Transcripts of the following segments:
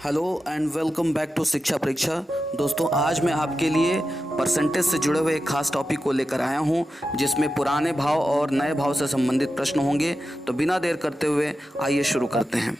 Hello and welcome back to Shiksha Pariksha. दोस्तों, आज मैं आपके लिए परसेंटेज से जुड़े हुए एक खास टॉपिक को लेकर आया हूं, जिसमें पुराने भाव और नए भाव से संबंधित प्रश्न होंगे। तो बिना देर करते हुए आइए शुरू करते हैं।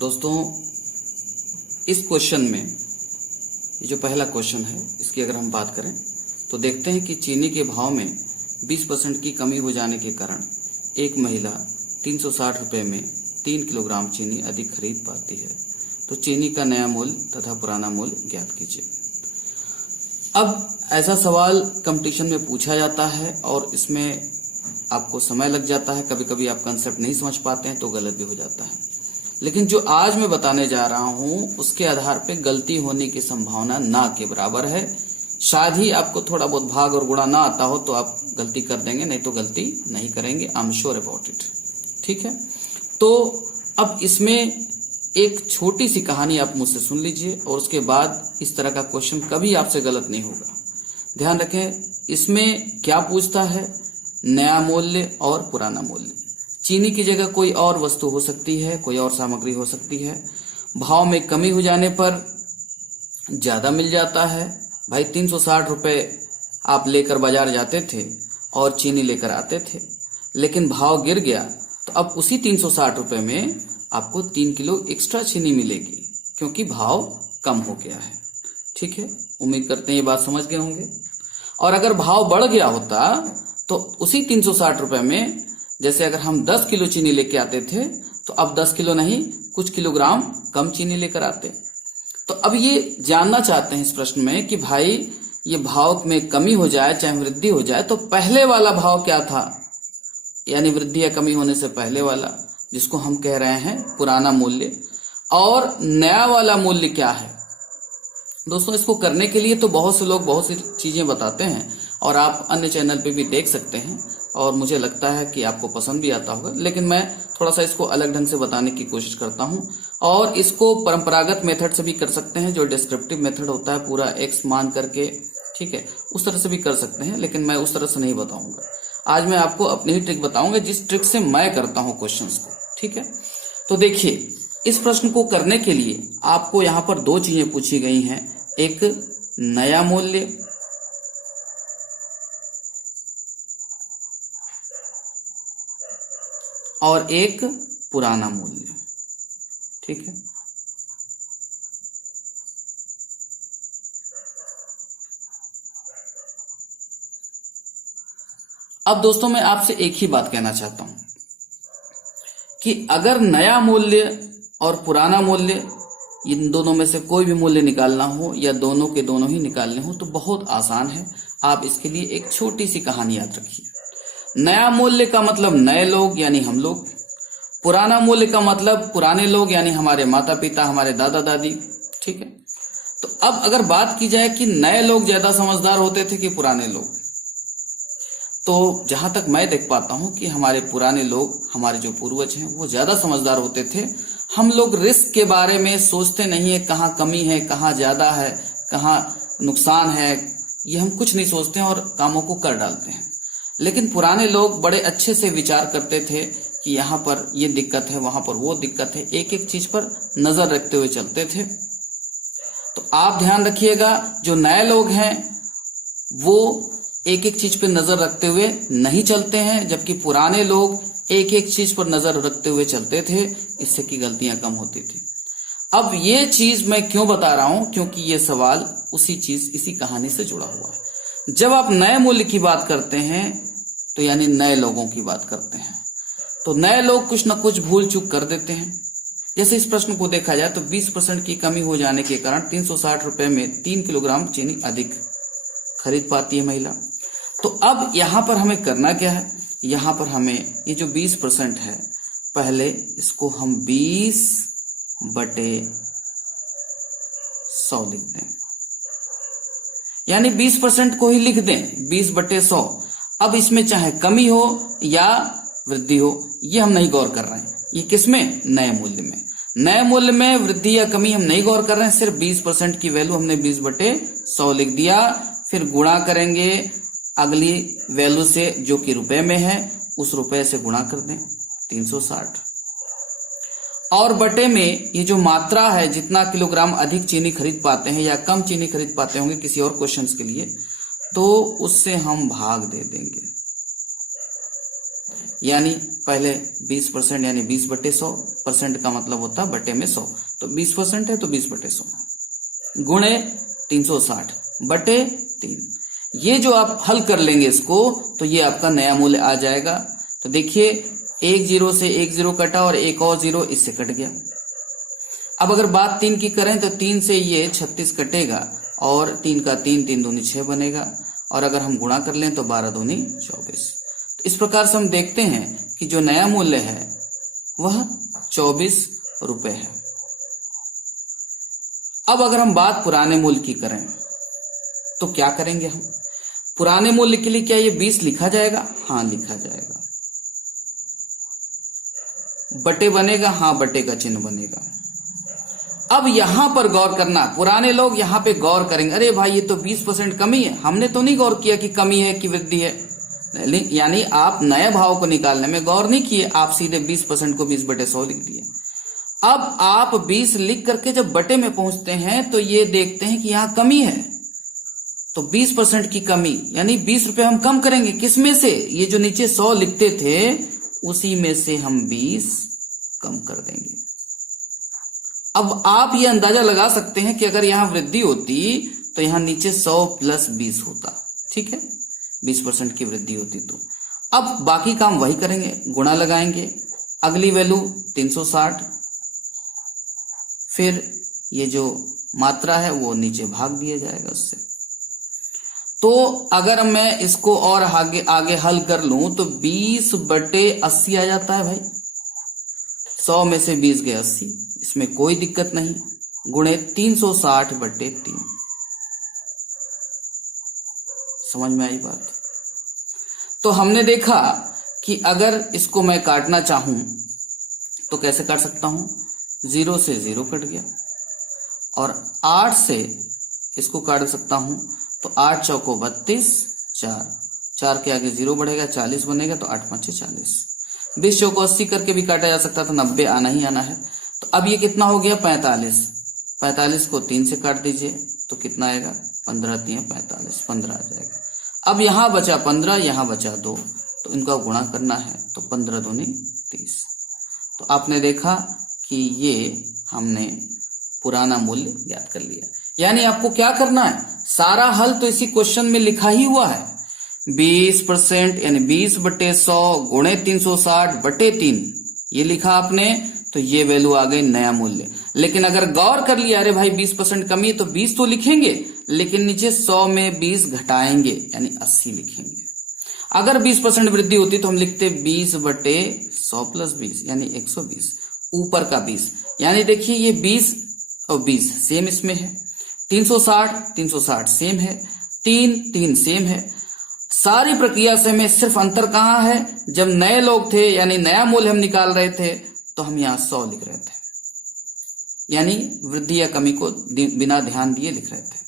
दोस्तों, इस क्वेश्चन में ये जो पहला क्वेश्चन है, इसकी अगर हम बात करें तो देखते हैं कि चीनी के भाव में 20% की कमी हो जाने के कारण एक महिला 360 रुपये में 3 किलोग्राम चीनी अधिक खरीद पाती है। तो चीनी का नया मूल्य तथा पुराना मूल्य ज्ञात कीजिए। अब ऐसा सवाल कंपटीशन में पूछा जाता है और इसमें आपको समय लग जाता है, कभी कभी आप कंसेप्ट नहीं समझ पाते हैं तो गलत भी हो जाता है। लेकिन जो आज मैं बताने जा रहा हूं उसके आधार पे गलती होने की संभावना ना के बराबर है। शायद ही आपको थोड़ा बहुत भाग और गुणा ना आता हो तो आप गलती कर देंगे, नहीं तो गलती नहीं करेंगे। I am sure about it. ठीक है, तो अब इसमें एक छोटी सी कहानी आप मुझसे सुन लीजिए और उसके बाद इस तरह का क्वेश्चन कभी आपसे गलत नहीं होगा। ध्यान रखें, इसमें क्या पूछता है? नया मूल्य और पुराना मूल्य। चीनी की जगह कोई और वस्तु हो सकती है, कोई और सामग्री हो सकती है। भाव में कमी हो जाने पर ज्यादा मिल जाता है। भाई 360 रुपए आप लेकर बाजार जाते थे और चीनी लेकर आते थे, लेकिन भाव गिर गया तो अब उसी 360 रुपए में आपको 3 किलो एक्स्ट्रा चीनी मिलेगी, क्योंकि भाव कम हो गया है। ठीक है, उम्मीद करते हैं ये बात समझ गए होंगे। और अगर भाव बढ़ गया होता तो उसी 360 रुपए में, जैसे अगर हम 10 किलो चीनी लेके आते थे तो अब 10 किलो नहीं, कुछ किलोग्राम कम चीनी लेकर आते। तो अब ये जानना चाहते हैं इस प्रश्न में कि भाई ये भाव में कमी हो जाए चाहे वृद्धि हो जाए तो पहले वाला भाव क्या था, यानी वृद्धि या कमी होने से पहले वाला, जिसको हम कह रहे हैं पुराना मूल्य, और नया वाला मूल्य क्या है। दोस्तों, इसको करने के लिए तो बहुत से लोग बहुत सी चीजें बताते हैं और आप अन्य चैनल पे भी देख सकते हैं और मुझे लगता है कि आपको पसंद भी आता होगा, लेकिन मैं थोड़ा सा इसको अलग ढंग से बताने की कोशिश करता हूं। और इसको परंपरागत मेथड से भी कर सकते हैं, जो डिस्क्रिप्टिव मेथड होता है पूरा एक्स मान करके, ठीक है, उस तरह से भी कर सकते हैं, लेकिन मैं उस तरह से नहीं बताऊंगा। आज मैं आपको अपनी ही ट्रिक बताऊंगा, जिस ट्रिक से मैं करता हूं क्वेश्चंस को। ठीक है, तो देखिए, इस प्रश्न को करने के लिए आपको यहां पर दो चीजें पूछी गई हैं, एक नया मूल्य और एक पुराना मूल्य। ठीक है, अब दोस्तों मैं आपसे एक ही बात कहना चाहता हूं कि अगर नया मूल्य और पुराना मूल्य, इन दोनों में से कोई भी मूल्य निकालना हो या दोनों के दोनों ही निकालने हो तो बहुत आसान है। आप इसके लिए एक छोटी सी कहानी याद रखिए। नया मूल्य का मतलब नए लोग यानी हम लोग, पुराना मूल्य का मतलब पुराने लोग यानी हमारे माता पिता, हमारे दादा दादी। ठीक है, तो अब अगर बात की जाए कि नए लोग ज्यादा समझदार होते थे कि पुराने लोग, तो जहां तक मैं देख पाता हूं कि हमारे पुराने लोग, हमारे जो पूर्वज हैं, वो ज्यादा समझदार होते थे। हम लोग रिस्क के बारे में सोचते नहीं है, कहाँ कमी है, कहाँ ज्यादा है, कहाँ नुकसान है, ये हम कुछ नहीं सोचते हैं और कामों को कर डालते हैं। लेकिन पुराने लोग बड़े अच्छे से विचार करते थे कि यहाँ पर ये दिक्कत है, वहां पर वो दिक्कत है, एक एक चीज पर नजर रखते हुए चलते थे। तो आप ध्यान रखिएगा, जो नए लोग हैं वो एक एक चीज पर नजर रखते हुए नहीं चलते हैं, जबकि पुराने लोग एक एक चीज पर नजर रखते हुए चलते थे, इससे की गलतियां कम होती थी। अब ये चीज मैं क्यों बता रहा हूं, क्योंकि ये सवाल उसी चीज, इसी कहानी से जुड़ा हुआ है। जब आप नए मूल्य की बात करते हैं तो यानी नए लोगों की बात करते हैं, तो नए लोग कुछ न कुछ भूल चूक कर देते हैं। जैसे इस प्रश्न को देखा जाए तो 20% की कमी हो जाने के कारण 360 रुपए में 3 किलोग्राम चीनी अधिक खरीद पाती है महिला। तो अब यहां पर हमें करना क्या है, यहां पर हमें ये जो 20% है, पहले इसको हम 20/100 लिख दें, यानी 20% को ही लिख दें, 20/100। अब इसमें चाहे कमी हो या वृद्धि हो, ये हम नहीं गौर कर रहे हैं। ये किसमें? नए मूल्य में। नए मूल्य में वृद्धि या कमी हम नहीं गौर कर रहे हैं, सिर्फ 20% की वैल्यू हमने 20/100 लिख दिया। फिर गुणा करेंगे अगली वैल्यू से जो कि रुपए में है, उस रुपए से गुणा कर दें 360। और बटे में ये जो मात्रा है, जितना किलोग्राम अधिक चीनी खरीद पाते हैं या कम चीनी खरीद पाते होंगे किसी और क्वेश्चंस के लिए, तो उससे हम भाग दे देंगे। यानी पहले 20% यानी 20/100%, का मतलब होता है बटे में 100, तो 20% है तो 20/100 गुणे 360 बटे 3। ये जो आप हल कर लेंगे इसको, तो ये आपका नया मूल्य आ जाएगा। तो देखिए, एक जीरो से एक जीरो कटा और एक और जीरो इससे कट गया। अब अगर बात 3 की करें तो 3 से ये 36 कटेगा और 3 का 3, 3 दूनी 6 बनेगा, और अगर हम गुणा कर लें तो 12 दूनी 24। तो इस प्रकार से हम देखते हैं कि जो नया मूल्य है वह 24 रुपए है। अब अगर हम बात पुराने मूल्य की करें तो क्या करेंगे हम? पुराने मूल्य के लिए क्या ये 20 लिखा जाएगा? हाँ, लिखा जाएगा। बटे बनेगा? हाँ, बटे का चिन्ह बनेगा। अब यहां पर गौर करना, पुराने लोग यहां पे गौर करेंगे, अरे भाई ये तो 20% कमी है, हमने तो नहीं गौर किया कि कमी है कि वृद्धि है। यानी आप नए भाव को निकालने में गौर नहीं किए, आप सीधे 20% को 20/100 लिख दिए। अब आप 20 लिख करके जब बटे में पहुंचते हैं तो ये देखते हैं कि यहां कमी है, तो 20% की कमी यानी 20 रुपए हम कम करेंगे। किसमें से? ये जो नीचे 100 लिखते थे उसी में से हम 20 कम कर देंगे। अब आप ये अंदाजा लगा सकते हैं कि अगर यहां वृद्धि होती तो यहां नीचे 100 + 20 होता, ठीक है, 20% की वृद्धि होती तो। अब बाकी काम वही करेंगे, गुणा लगाएंगे, अगली वैल्यू 360, फिर ये जो मात्रा है वो नीचे भाग दिया जाएगा उससे। तो अगर मैं इसको और आगे आगे हल कर लूं तो 20/80 आ जाता है भाई। 100 में से 20 गए 80, इसमें कोई दिक्कत नहीं, गुणे 360/3। समझ में आई बात? तो हमने देखा कि अगर इसको मैं काटना चाहूं तो कैसे काट सकता हूं? 0 से 0 कट गया, और 8 से इसको काट सकता हूं तो 8 चौको 32, 4 के आगे 0 बढ़ेगा, 40 बनेगा, तो 8 5 40। 20 चौको 80 करके भी काटा जा सकता था, 90 आना ही आना है। तो अब ये कितना हो गया? 45। 45 को 3 से काट दीजिए तो कितना आएगा? 15 × 3 = 45, 15 आ जाएगा। अब यहां बचा 15, यहां बचा 2, तो इनका गुणा करना है, तो 15 दूनी 30। तो आपने देखा कि ये हमने पुराना मूल्य ज्ञात कर लिया। यानी आपको क्या करना है? सारा हल तो इसी क्वेश्चन में लिखा ही हुआ है। 20% यानी 20/100 गुणे 360/3 ये लिखा आपने, तो ये वैल्यू आ गई नया मूल्य। लेकिन अगर गौर कर लिया, अरे भाई 20% कमी है, तो 20 तो लिखेंगे, लेकिन नीचे 100 में 20 घटाएंगे यानी 80 लिखेंगे। अगर 20% वृद्धि होती तो हम लिखते 20/100 + 20 यानी 120, ऊपर का 20। यानी देखिए ये 20 और 20 सेम इसमें है, 360 सेम है, 3 सेम है। सारी प्रक्रिया से हमें सिर्फ अंतर कहां है? जब नए लोग थे यानी नया मूल्य हम निकाल रहे थे तो हम यहां 100 लिख रहे थे, यानी वृद्धि या कमी को बिना ध्यान दिए लिख रहे थे।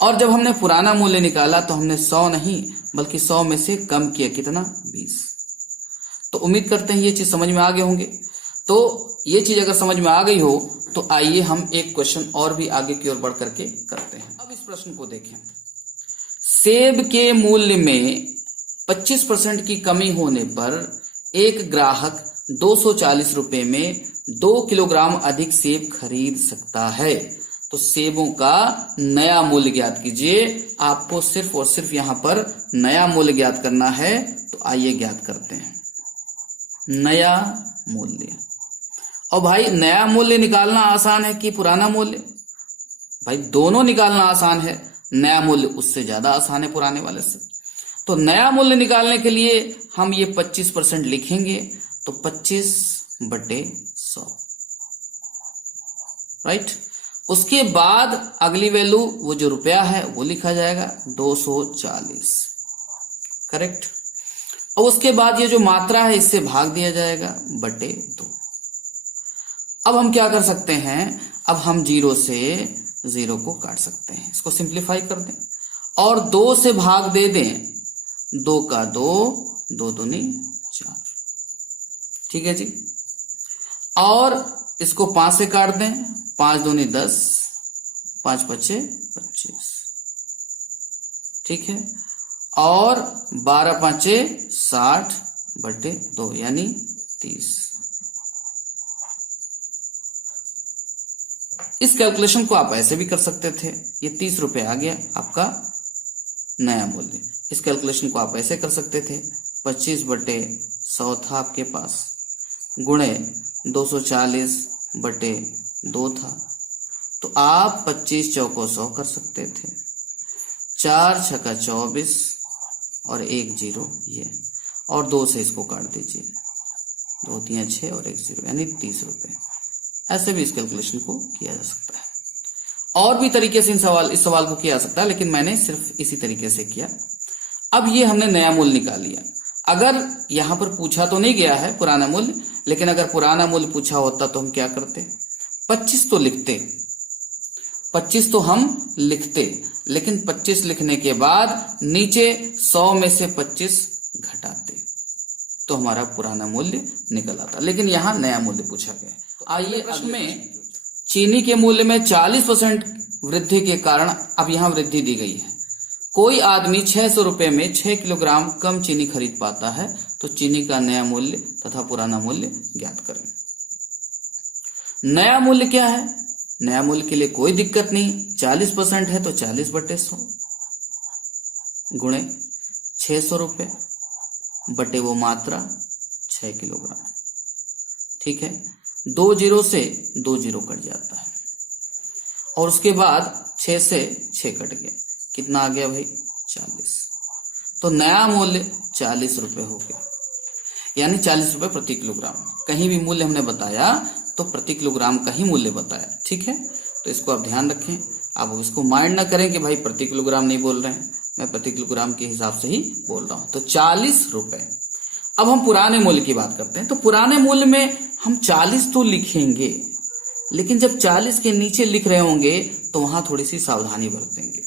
और जब हमने पुराना मूल्य निकाला तो हमने 100 नहीं बल्कि 100 में से कम किया, कितना? 20। तो उम्मीद करते हैं ये चीज समझ में आ गए होंगे। तो ये चीज अगर समझ में आ गई हो तो आइए हम एक क्वेश्चन और भी आगे की ओर बढ़ करके करते हैं। अब इस प्रश्न को देखें। सेब के मूल्य में 25% की कमी होने पर एक ग्राहक 240 रुपए में 2 किलोग्राम अधिक सेब खरीद सकता है। तो सेबों का नया मूल्य ज्ञात कीजिए। आपको सिर्फ और सिर्फ यहां पर नया मूल्य ज्ञात करना है। तो आइए ज्ञात करते हैं नया मूल्य। और भाई नया मूल्य निकालना आसान है कि पुराना मूल्य? भाई दोनों निकालना आसान है, नया मूल्य उससे ज्यादा आसान है पुराने वाले से। तो नया मूल्य निकालने के लिए हम ये 25% लिखेंगे, तो 25/100, राइट। उसके बाद अगली वैल्यू वो जो रुपया है वो लिखा जाएगा 240, करेक्ट। और उसके बाद ये जो मात्रा है इससे भाग दिया जाएगा /2। अब हम क्या कर सकते हैं? अब हम 0 से 0 को काट सकते हैं, इसको सिंप्लीफाई कर दें और 2 से भाग दे दें। 2 का 2, 2 दूनी 4, ठीक है जी। और इसको 5 से काट दें, 5 दूनी 10, 5 पच्चे 25, ठीक है। और 12 पांचे 60 बटे 2 यानी 30। इस कैलकुलेशन को आप ऐसे भी कर सकते थे, ये 30 रुपए आ गया आपका नया मूल्य। इस कैलकुलेशन को आप ऐसे कर सकते थे, 25 बटे 100 था आपके पास, गुणे 240 बटे 2 था, तो आप 25 चौको 100 कर सकते थे, 4 छक्का 24 और 1 0 ये, और 2 से इसको काट दीजिए, 2 3 6 और 1 0 यानी 30 रुपए। ऐसे भी इस कैलकुलेशन को किया जा सकता है। और भी तरीके से इस सवाल को किया जा सकता है, लेकिन मैंने सिर्फ इसी तरीके से किया। अब ये हमने नया मूल्य निकाल लिया। अगर यहां पर पूछा तो नहीं गया है पुराना मूल्य, लेकिन अगर पुराना मूल्य पूछा होता तो हम क्या करते, 25 तो लिखते, 25 तो हम लिखते, लेकिन 25 लिखने के बाद नीचे 100 में से 25 घटाते तो हमारा पुराना मूल्य निकल आता। लेकिन यहां नया मूल्य पूछा गया। तो आइए प्रश्न में चीनी के मूल्य में 40% वृद्धि के कारण, अब यहां वृद्धि दी गई है, कोई आदमी 600 रुपए में 6 किलोग्राम कम चीनी खरीद पाता है, तो चीनी का नया मूल्य तथा पुराना मूल्य ज्ञात करें। नया मूल्य क्या है? नया मूल्य के लिए कोई दिक्कत नहीं, 40% है तो 40 बटे 100 गुणे 600 रुपए बटे वो मात्रा 6 किलोग्राम, ठीक है। 2 जीरो से 2 जीरो कट जाता है, और उसके बाद 6 से 6 कट गया, कितना आ गया भाई 40। तो नया मूल्य 40 रुपए हो गया, यानी 40 रुपए प्रति किलोग्राम। कहीं भी मूल्य हमने बताया तो प्रति किलोग्राम का ही मूल्य बताया, ठीक है। तो इसको आप ध्यान रखें, आप इसको माइंड ना करें कि भाई प्रति किलोग्राम नहीं बोल रहे हैं, मैं प्रति किलोग्राम के हिसाब से ही बोल रहा हूं। तो 40 रुपए। अब हम पुराने मूल्य की बात करते हैं। तो पुराने मूल्य में हम 40 तो लिखेंगे, लेकिन जब 40 के नीचे लिख रहे होंगे तो वहां थोड़ी सी सावधानी बरतेंगे,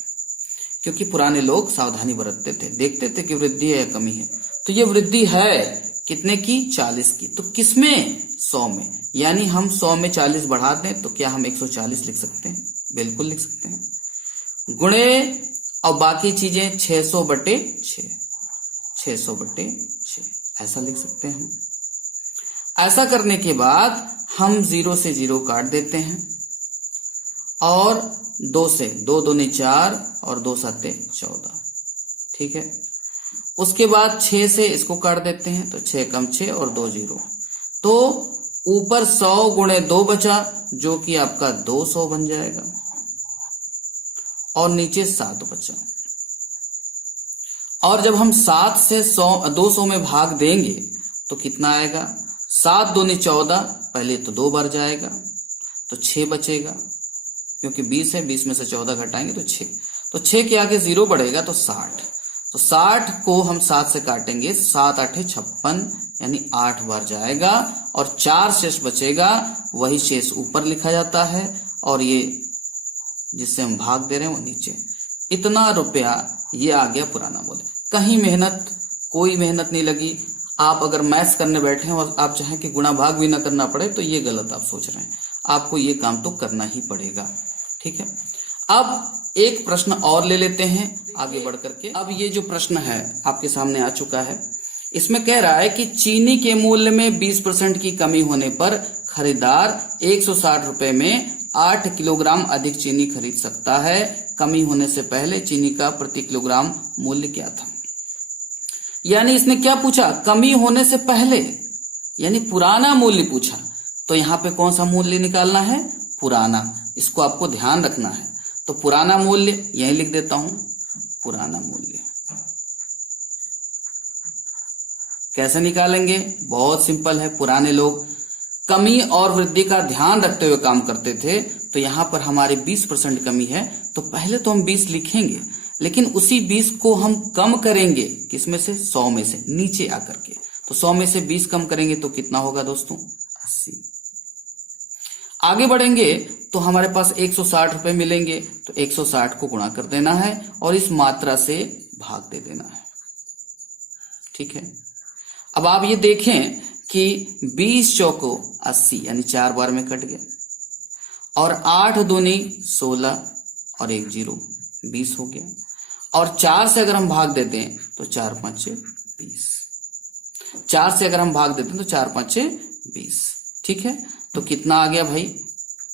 क्योंकि पुराने लोग सावधानी बरतते थे, देखते थे कि वृद्धि है या कमी है। तो ये वृद्धि है कितने की? 40 की। तो किसमें? 100 में। यानी हम 100 में 40 बढ़ा दें तो क्या हम 140 लिख सकते हैं? बिल्कुल लिख सकते हैं। गुणे और बाकी चीजें 600 बटे 6, 600 बटे 6 ऐसा लिख सकते हैं हम। ऐसा करने के बाद हम 0 से 0 काट देते हैं, और 2 से 2 दूनी 4 और 2 साते 14, ठीक है। उसके बाद 6 से इसको काट देते हैं, तो 6 कम 6 और 2 0, तो ऊपर 100 गुणे 2 बचा, जो कि आपका 200 बन जाएगा, और नीचे 7 बचा। और जब हम 7 से 200 में भाग देंगे तो कितना आएगा? 7 दूनी 14, पहले तो 2 बार जाएगा तो 6 बचेगा, क्योंकि 20 है, 20 में से 14 घटाएंगे तो 6, तो 6 के आगे 0 बढ़ेगा तो 60, तो 60 को हम 7 से काटेंगे, 7 8 56 यानी 8 बार जाएगा, और 4 शेष बचेगा, वही शेष ऊपर लिखा जाता है, और ये जिससे हम भाग दे रहे हैं वो नीचे। इतना रुपया ये आ गया पुराना मूल्य। कहीं मेहनत, कोई मेहनत नहीं लगी। आप अगर मैथ्स करने बैठे हैं और आप चाहें कि गुणा भाग भी ना करना पड़े, तो ये गलत आप सोच रहे हैं, आपको ये काम तो करना ही पड़ेगा, ठीक है। अब एक प्रश्न और ले लेते हैं आगे बढ़ करके। अब ये जो प्रश्न है आपके सामने आ चुका है, इसमें कह रहा है कि चीनी के मूल्य में 20% की कमी होने पर खरीदार 160 रुपए में 8 किलोग्राम अधिक चीनी खरीद सकता है। कमी होने से पहले चीनी का प्रति किलोग्राम मूल्य क्या था? यानी इसने क्या पूछा? कमी होने से पहले, यानी पुराना मूल्य पूछा। तो यहां पे कौन सा मूल्य निकालना है? पुराना। इसको आपको ध्यान रखना है। तो पुराना मूल्य यही लिख देता हूं, पुराना मूल्य। कैसे निकालेंगे? बहुत सिंपल है। पुराने लोग कमी और वृद्धि का ध्यान रखते हुए काम करते थे। तो यहां पर हमारे 20% कमी है, तो पहले तो हम 20 लिखेंगे, लेकिन उसी 20 को हम कम करेंगे, किसमें से? 100 में से, नीचे आकर के। तो 100 में से 20 कम करेंगे तो कितना होगा दोस्तों? 80। आगे बढ़ेंगे तो हमारे पास 160 रुपए मिलेंगे, तो 160 को गुणा कर देना है और इस मात्रा से भाग दे देना है, ठीक है। अब आप ये देखें कि 20 चौको 80 यानी 4 बार में कट गया, और 8 दूनी 16 और 1 0 20 हो गया, और 4 से अगर हम भाग देते हैं तो 4 5 20, 4 से अगर हम भाग देते हैं तो 4 5 20। ठीक है, तो कितना आ गया भाई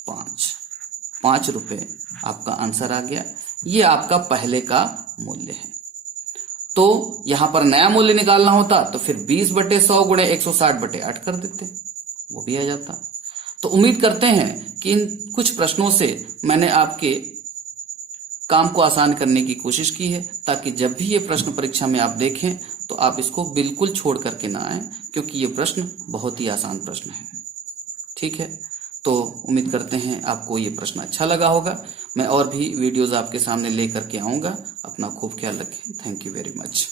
5 रुपए आपका आंसर आ गया। ये आपका पहले का मूल्य है। तो यहां पर नया मूल्य निकालना होता तो फिर 20/100 गुणे 160/8 कर देते, वो भी आ जाता। तो उम्मीद करते हैं कि इन कुछ प्रश्नों से मैंने आपके काम को आसान करने की कोशिश की है, ताकि जब भी ये प्रश्न परीक्षा में आप देखें तो आप इसको बिल्कुल छोड़ करके ना आए, क्योंकि ये प्रश्न बहुत ही आसान प्रश्न है। ठीक है, तो उम्मीद करते हैं आपको ये प्रश्न अच्छा लगा होगा। मैं और भी वीडियोस आपके सामने लेकर के आऊंगा। अपना खूब ख्याल रखें। Thank you very much.